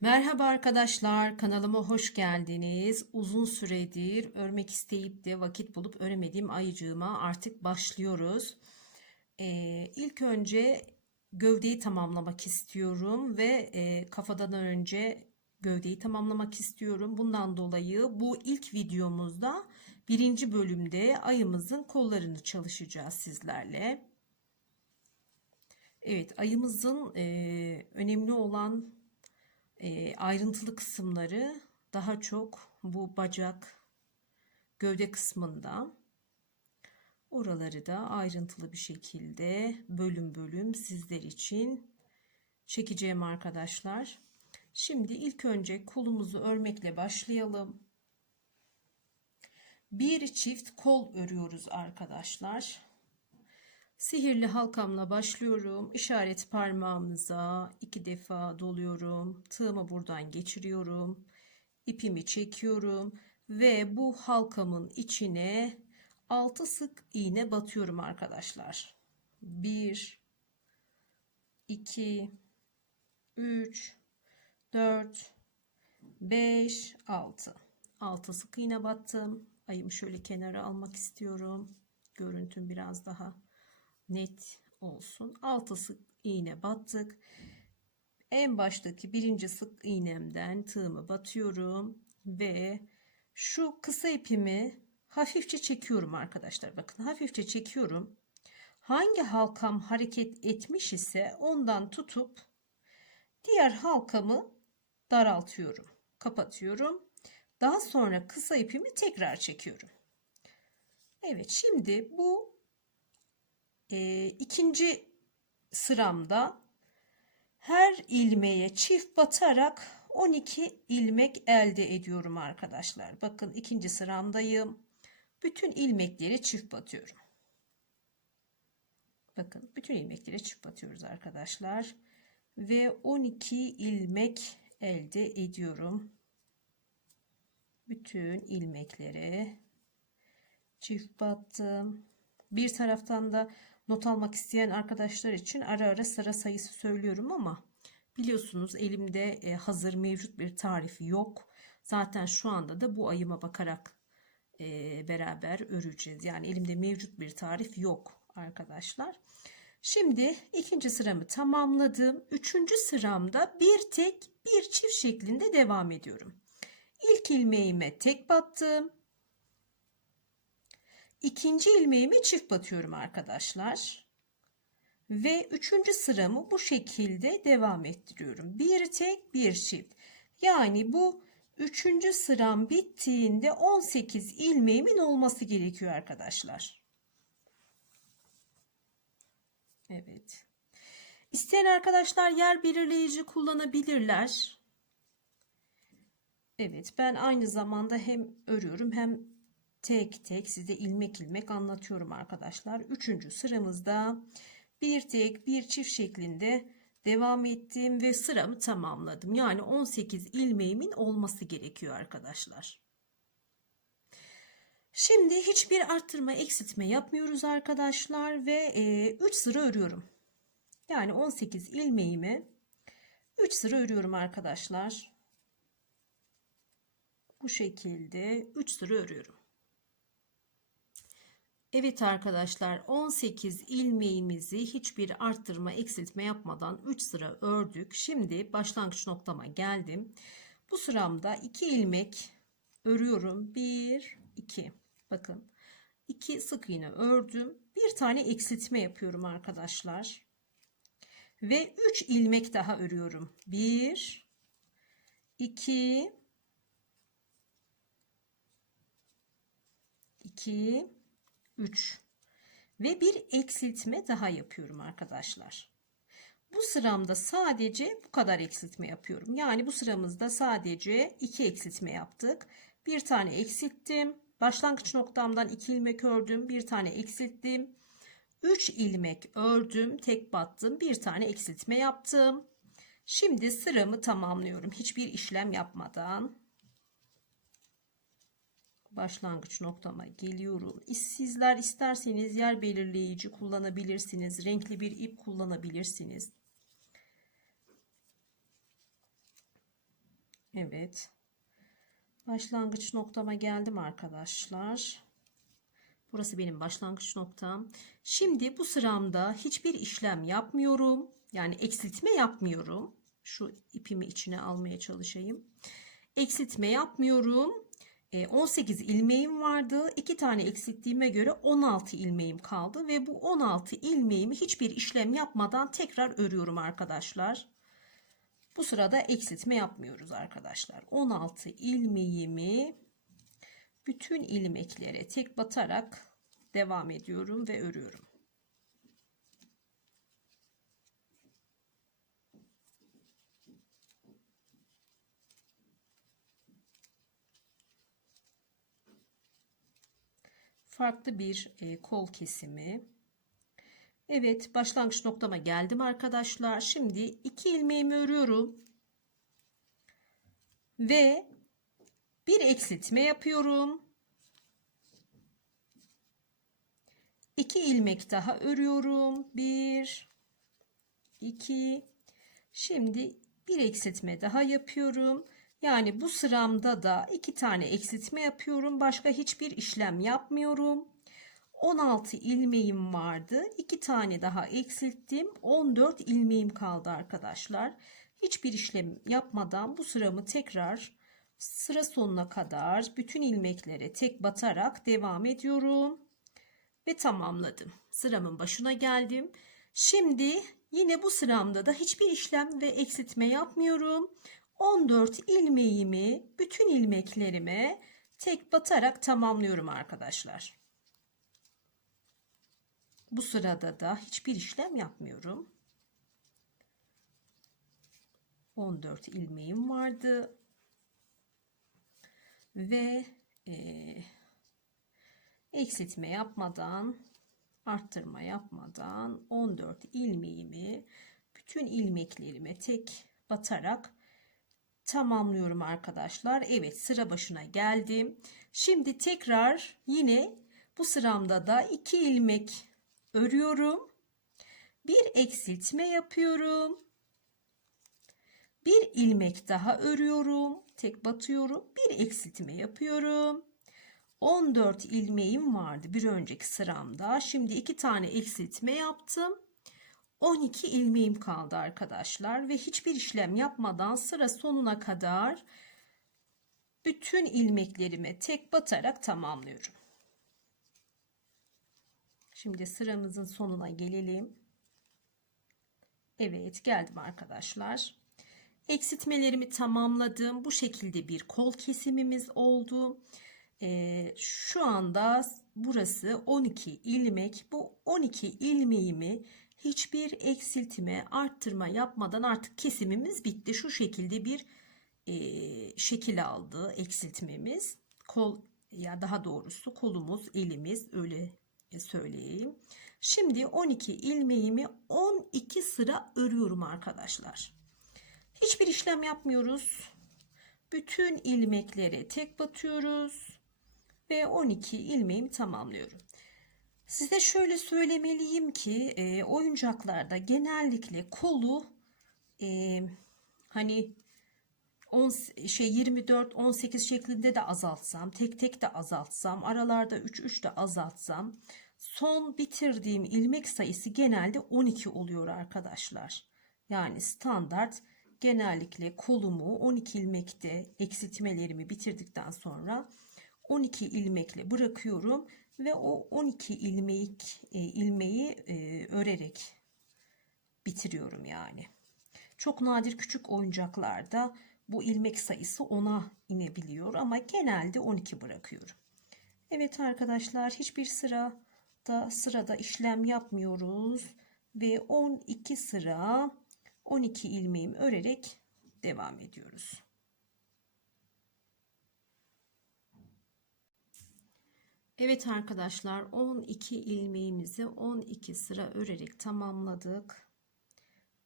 Merhaba arkadaşlar, kanalıma hoş geldiniz. Uzun süredir örmek isteyip de vakit bulup öremediğim ayıcığıma artık başlıyoruz. Ee, ilk önce gövdeyi tamamlamak istiyorum ve e, kafadan önce gövdeyi tamamlamak istiyorum. Bundan dolayı bu ilk videomuzda birinci bölümde ayımızın kollarını çalışacağız sizlerle. Evet, ayımızın e, önemli olan e, ayrıntılı kısımları daha çok bu bacak gövde kısmında. Oraları da ayrıntılı bir şekilde bölüm bölüm sizler için çekeceğim arkadaşlar. Şimdi ilk önce kolumuzu örmekle başlayalım. Bir çift kol örüyoruz arkadaşlar. Sihirli halkamla başlıyorum. İşaret parmağımıza iki defa doluyorum. Tığımı buradan geçiriyorum. İpimi çekiyorum ve bu halkamın içine 6 sık iğne batıyorum arkadaşlar. 1 2 3 4 5 6 6 sık iğne battım. Ayımı şöyle kenara almak istiyorum. Görüntüm biraz daha net olsun. 6 sık iğne battık. En baştaki birinci sık iğnemden tığımı batıyorum ve şu kısa ipimi hafifçe çekiyorum arkadaşlar. Bakın hafifçe çekiyorum. Hangi halkam hareket etmiş ise ondan tutup diğer halkamı daraltıyorum. Kapatıyorum. Daha sonra kısa ipimi tekrar çekiyorum. Evet şimdi bu e, ikinci sıramda her ilmeğe çift batarak 12 ilmek elde ediyorum arkadaşlar. Bakın ikinci sıramdayım. Bütün ilmekleri çift batıyorum. Bakın bütün ilmekleri çift batıyoruz arkadaşlar. Ve 12 ilmek elde ediyorum. Bütün ilmeklere çift battım. Bir taraftan da not almak isteyen arkadaşlar için ara ara sıra sayısı söylüyorum ama biliyorsunuz elimde e, hazır mevcut bir tarif yok. Zaten şu anda da bu ayıma bakarak e, beraber öreceğiz. Yani elimde mevcut bir tarif yok arkadaşlar. Şimdi ikinci sıramı tamamladım. Üçüncü sıramda bir tek bir çift şeklinde devam ediyorum. İlk ilmeğime tek battım. İkinci ilmeğimi çift batıyorum arkadaşlar. Ve üçüncü sıramı bu şekilde devam ettiriyorum. Bir tek bir çift. Yani bu üçüncü sıram bittiğinde 18 ilmeğimin olması gerekiyor arkadaşlar. Evet. İsteyen arkadaşlar yer belirleyici kullanabilirler. Evet ben aynı zamanda hem örüyorum hem tek tek size ilmek ilmek anlatıyorum arkadaşlar. Üçüncü sıramızda bir tek bir çift şeklinde devam ettim ve sıramı tamamladım. Yani 18 ilmeğimin olması gerekiyor arkadaşlar. Şimdi hiçbir arttırma eksiltme yapmıyoruz arkadaşlar ve 3 e, sıra örüyorum. Yani 18 ilmeğimi 3 sıra örüyorum arkadaşlar. Bu şekilde 3 sıra örüyorum. Evet arkadaşlar 18 ilmeğimizi hiçbir arttırma eksiltme yapmadan 3 sıra ördük. Şimdi başlangıç noktama geldim. Bu sıramda 2 ilmek örüyorum. 1 2 bakın 2 sık iğne ördüm. Bir tane eksiltme yapıyorum arkadaşlar. Ve 3 ilmek daha örüyorum. 1 2 2 3 ve bir eksiltme daha yapıyorum arkadaşlar. Bu sıramda sadece bu kadar eksiltme yapıyorum. Yani bu sıramızda sadece 2 eksiltme yaptık. Bir tane eksilttim. Başlangıç noktamdan 2 ilmek ördüm. Bir tane eksilttim. 3 ilmek ördüm. Tek battım. Bir tane eksiltme yaptım. Şimdi sıramı tamamlıyorum. Hiçbir işlem yapmadan başlangıç noktama geliyorum. Sizler isterseniz yer belirleyici kullanabilirsiniz. Renkli bir ip kullanabilirsiniz. Evet. Başlangıç noktama geldim arkadaşlar. Burası benim başlangıç noktam. Şimdi bu sıramda hiçbir işlem yapmıyorum. Yani eksiltme yapmıyorum. Şu ipimi içine almaya çalışayım. Eksiltme yapmıyorum. E, 18 ilmeğim vardı. 2 tane eksilttiğime göre 16 ilmeğim kaldı. Ve bu 16 ilmeğimi hiçbir işlem yapmadan tekrar örüyorum arkadaşlar. Bu sırada eksiltme yapmıyoruz arkadaşlar. 16 ilmeğimi bütün ilmeklere tek batarak devam ediyorum ve örüyorum. Farklı bir e, kol kesimi. Evet başlangıç noktama geldim arkadaşlar. Şimdi iki ilmeğimi örüyorum. Ve bir eksiltme yapıyorum. 2 ilmek daha örüyorum. 1 2 Şimdi bir eksiltme daha yapıyorum. Yani bu sıramda da iki tane eksiltme yapıyorum. Başka hiçbir işlem yapmıyorum. 16 ilmeğim vardı. 2 tane daha eksilttim. 14 ilmeğim kaldı arkadaşlar. Hiçbir işlem yapmadan bu sıramı tekrar sıra sonuna kadar bütün ilmeklere tek batarak devam ediyorum ve tamamladım. Sıramın başına geldim. Şimdi yine bu sıramda da hiçbir işlem ve eksiltme yapmıyorum. 14 ilmeğimi bütün ilmeklerime tek batarak tamamlıyorum arkadaşlar. Bu sırada da hiçbir işlem yapmıyorum. 14 ilmeğim vardı. Ve e, eksiltme yapmadan arttırma yapmadan 14 ilmeğimi bütün ilmeklerime tek batarak tamamlıyorum arkadaşlar. Evet sıra başına geldim. Şimdi tekrar yine bu sıramda da 2 ilmek örüyorum. Bir eksiltme yapıyorum. Bir ilmek daha örüyorum. Tek batıyorum. Bir eksiltme yapıyorum. 14 ilmeğim vardı bir önceki sıramda. Şimdi iki tane eksiltme yaptım. 12 ilmeğim kaldı arkadaşlar ve hiçbir işlem yapmadan sıra sonuna kadar bütün ilmeklerime tek batarak tamamlıyorum. Şimdi sıramızın sonuna gelelim. Evet geldim arkadaşlar. Eksiltmelerimi tamamladım. Bu şekilde bir kol kesimimiz oldu. Ee, şu anda burası 12 ilmek. Bu 12 ilmeğimi hiçbir eksiltme, arttırma yapmadan artık kesimimiz bitti. Şu şekilde bir e, şekil aldı eksiltmemiz. Kol ya daha doğrusu kolumuz, elimiz öyle söyleyeyim. Şimdi 12 ilmeğimi 12 sıra örüyorum arkadaşlar. Hiçbir işlem yapmıyoruz. Bütün ilmeklere tek batıyoruz ve 12 ilmeğimi tamamlıyorum. Size şöyle söylemeliyim ki e, oyuncaklarda genellikle kolu e, hani 10 şey 24 18 şeklinde de azaltsam, tek tek de azaltsam, aralarda 3 3 de azaltsam son bitirdiğim ilmek sayısı genelde 12 oluyor arkadaşlar. Yani standart genellikle kolumu 12 ilmekte eksiltmelerimi bitirdikten sonra 12 ilmekle bırakıyorum ve o 12 ilmek e, ilmeği e, örerek bitiriyorum yani. Çok nadir küçük oyuncaklarda bu ilmek sayısı 10'a inebiliyor ama genelde 12 bırakıyorum. Evet arkadaşlar hiçbir sırada sırada işlem yapmıyoruz ve 12 sıra 12 ilmeğim örerek devam ediyoruz. Evet arkadaşlar 12 ilmeğimizi 12 sıra örerek tamamladık.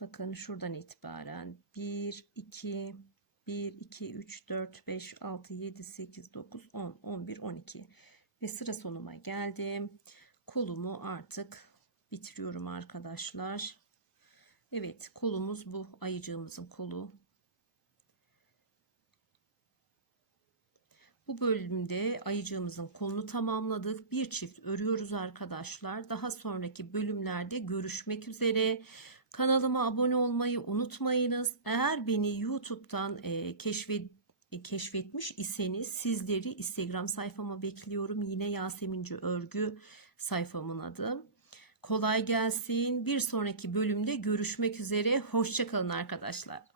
Bakın şuradan itibaren 1 2 1 2 3 4 5 6 7 8 9 10 11 12 ve sıra sonuma geldim. Kolumu artık bitiriyorum arkadaşlar. Evet kolumuz bu ayıcığımızın kolu. Bu bölümde ayıcığımızın kolunu tamamladık. Bir çift örüyoruz arkadaşlar. Daha sonraki bölümlerde görüşmek üzere. Kanalıma abone olmayı unutmayınız. Eğer beni YouTube'dan e, keşfet e, keşfetmiş iseniz sizleri Instagram sayfama bekliyorum. Yine Yaseminci Örgü sayfamın adı. Kolay gelsin. Bir sonraki bölümde görüşmek üzere. Hoşçakalın arkadaşlar.